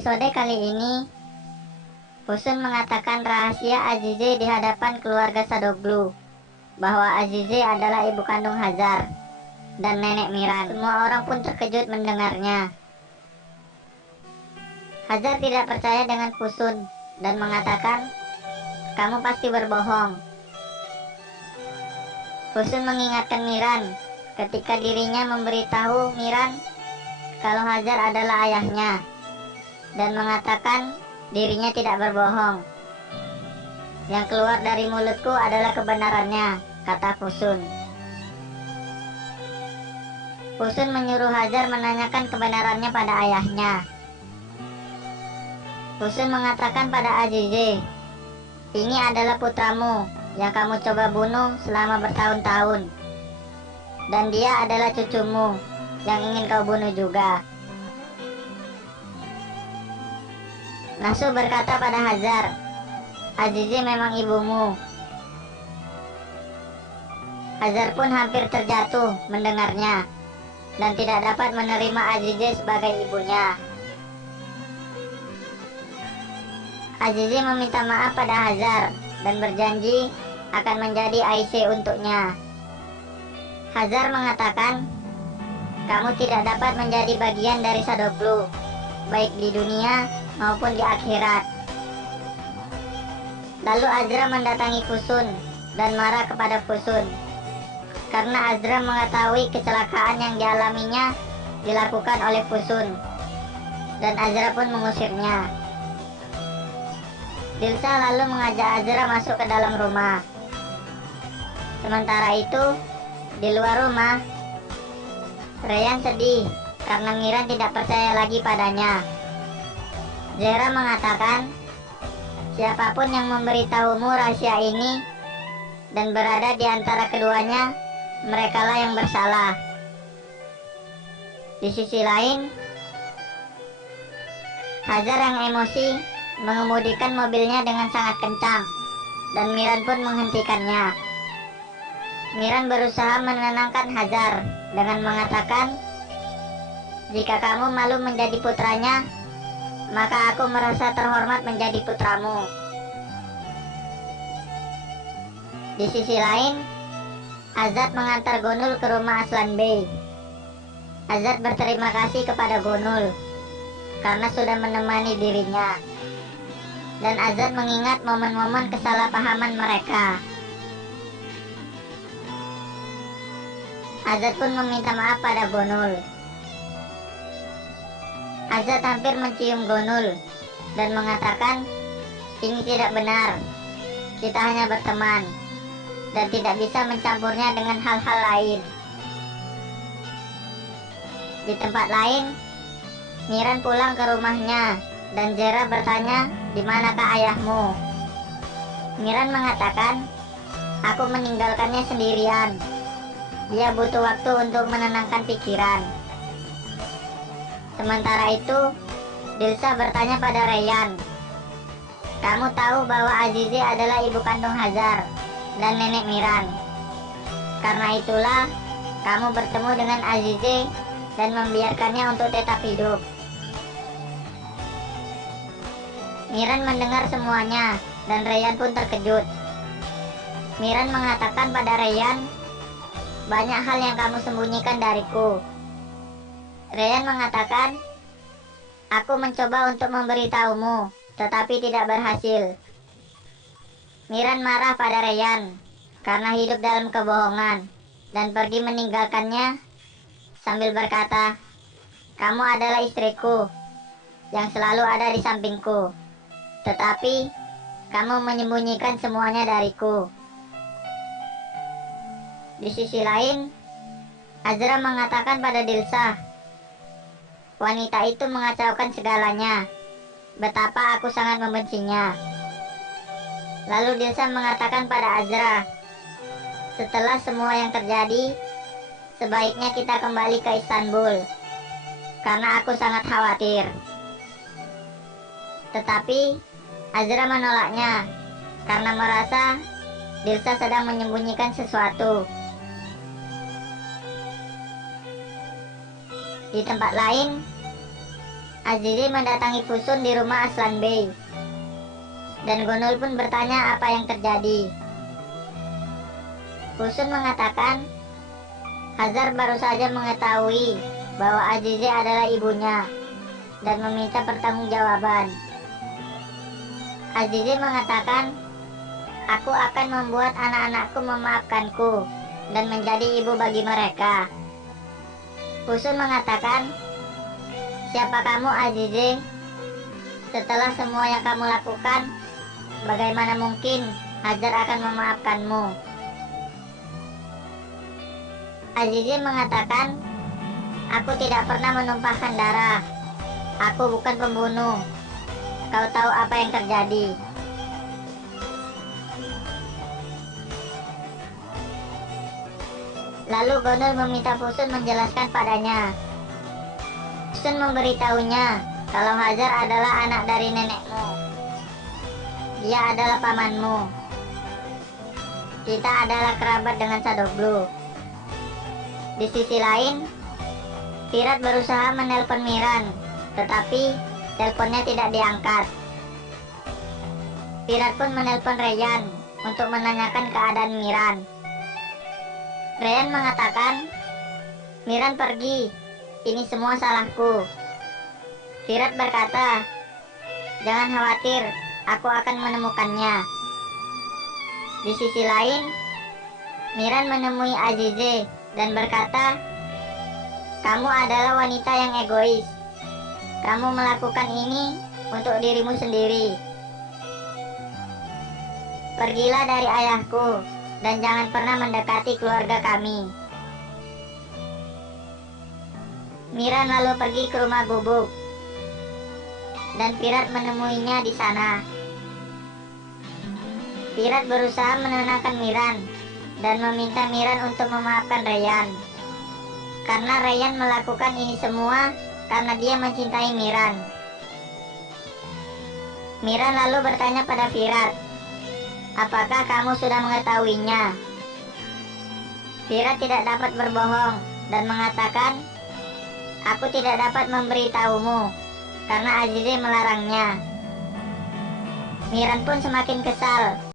episode kali ini, Fusun mengatakan rahasia Azize di hadapan keluarga Sadoglu bahwa Azize adalah ibu kandung Hazar dan nenek Miran. Semua orang pun terkejut mendengarnya. Hazar tidak percaya dengan Fusun dan mengatakan, "Kamu pasti berbohong." Fusun mengingatkan Miran ketika dirinya memberitahu Miran kalau Hazar adalah ayahnya dan mengatakan dirinya tidak berbohong. "Yang keluar dari mulutku adalah kebenarannya," kata Fusun. Fusun menyuruh Hazar menanyakan kebenarannya pada ayahnya. Fusun mengatakan pada Azize, "Ini adalah putramu yang kamu coba bunuh selama bertahun-tahun. Dan dia adalah cucumu yang ingin kau bunuh juga." Nasu berkata pada Hazar, "Azize memang ibumu." Hazar pun hampir terjatuh mendengarnya dan tidak dapat menerima Azize sebagai ibunya. Azize meminta maaf pada Hazar dan berjanji akan menjadi Aisyah untuknya. Hazar mengatakan, "Kamu tidak dapat menjadi bagian dari Sadoglu, baik di dunia maupun di akhirat." Lalu Azra mendatangi Fusun dan marah kepada Fusun karena Azra mengetahui kecelakaan yang dialaminya dilakukan oleh Fusun, dan Azra pun mengusirnya. Dilsa lalu mengajak Azra masuk ke dalam rumah. Sementara itu, di luar rumah, Rayyan sedih karena Miran tidak percaya lagi padanya. Zehra mengatakan, "Siapapun yang memberitahumu rahasia ini dan berada di antara keduanya, merekalah yang bersalah." Di sisi lain, Hazar yang emosi mengemudikan mobilnya dengan sangat kencang dan Miran pun menghentikannya. Miran berusaha menenangkan Hazar dengan mengatakan, "Jika kamu malu menjadi putranya, maka aku merasa terhormat menjadi putramu." Di sisi lain, Azad mengantar Gonul ke rumah Aslan Bey. Azad berterima kasih kepada Gonul karena sudah menemani dirinya. Dan Azad mengingat momen-momen kesalahpahaman mereka. Azad pun meminta maaf pada Gonul. Azad hampir mencium Gonul dan mengatakan, "Ini tidak benar. Kita hanya berteman dan tidak bisa mencampurnya dengan hal-hal lain." Di tempat lain, Miran pulang ke rumahnya dan Zehra bertanya, "Di manakah ayahmu?" Miran mengatakan, "Aku meninggalkannya sendirian. Dia butuh waktu untuk menenangkan pikiran." Sementara itu, Dilsa bertanya pada Rayyan, "Kamu tahu bahwa Azize adalah ibu kandung Hazar dan nenek Miran. Karena itulah kamu bertemu dengan Azize dan membiarkannya untuk tetap hidup." Miran mendengar semuanya dan Rayyan pun terkejut. Miran mengatakan pada Rayyan, "Banyak hal yang kamu sembunyikan dariku." Rayyan mengatakan, "Aku mencoba untuk memberitahumu, tetapi tidak berhasil." Miran marah pada Rayyan karena hidup dalam kebohongan dan pergi meninggalkannya sambil berkata, "Kamu adalah istriku yang selalu ada di sampingku, tetapi kamu menyembunyikan semuanya dariku." Di sisi lain, Azra mengatakan pada Dilsa, "Wanita itu mengacaukan segalanya. Betapa aku sangat membencinya." Lalu Dilsa mengatakan pada Azra, "Setelah semua yang terjadi, sebaiknya kita kembali ke Istanbul, karena aku sangat khawatir." Tetapi Azra menolaknya karena merasa Dilsa sedang menyembunyikan sesuatu. Di tempat lain, Azizi mendatangi Fusun di rumah Aslan Bey. Dan Gonul pun bertanya apa yang terjadi. Fusun mengatakan, Hazar baru saja mengetahui bahwa Azizi adalah ibunya dan meminta pertanggungjawaban. Azizi mengatakan, aku akan membuat anak-anakku memaafkanku dan menjadi ibu bagi mereka. Fusun mengatakan, siapa kamu Azizi? Setelah semua yang kamu lakukan, bagaimana mungkin Hazar akan memaafkanmu? Azizi mengatakan, aku tidak pernah menumpahkan darah. Aku bukan pembunuh. Kau tahu apa yang terjadi? Lalu Gonul meminta Fusun menjelaskan padanya. Fusun memberitahunya kalau Hazar adalah anak dari nenekmu. Dia adalah pamanmu. Kita adalah kerabat dengan Sadoglu. Di sisi lain, Virat berusaha menelpon Miran, tetapi teleponnya tidak diangkat. Virat pun menelpon Reyyan untuk menanyakan keadaan Miran. Reyyan mengatakan, Miran pergi, ini semua salahku. Virat berkata, jangan khawatir, aku akan menemukannya. Di sisi lain, Miran menemui Azizi dan berkata, kamu adalah wanita yang egois. Kamu melakukan ini untuk dirimu sendiri. Pergilah dari ayahku dan jangan pernah mendekati keluarga kami. Miran lalu pergi ke rumah Gubuk dan Virat menemuinya di sana. Virat berusaha menenangkan Miran dan meminta Miran untuk memaafkan Reyyan. Karena Reyyan melakukan ini semua karena dia mencintai Miran. Miran lalu bertanya pada Virat, apakah kamu sudah mengetahuinya? Virat tidak dapat berbohong dan mengatakan, aku tidak dapat memberitahumu karena Azizi melarangnya. Miran pun semakin kesal.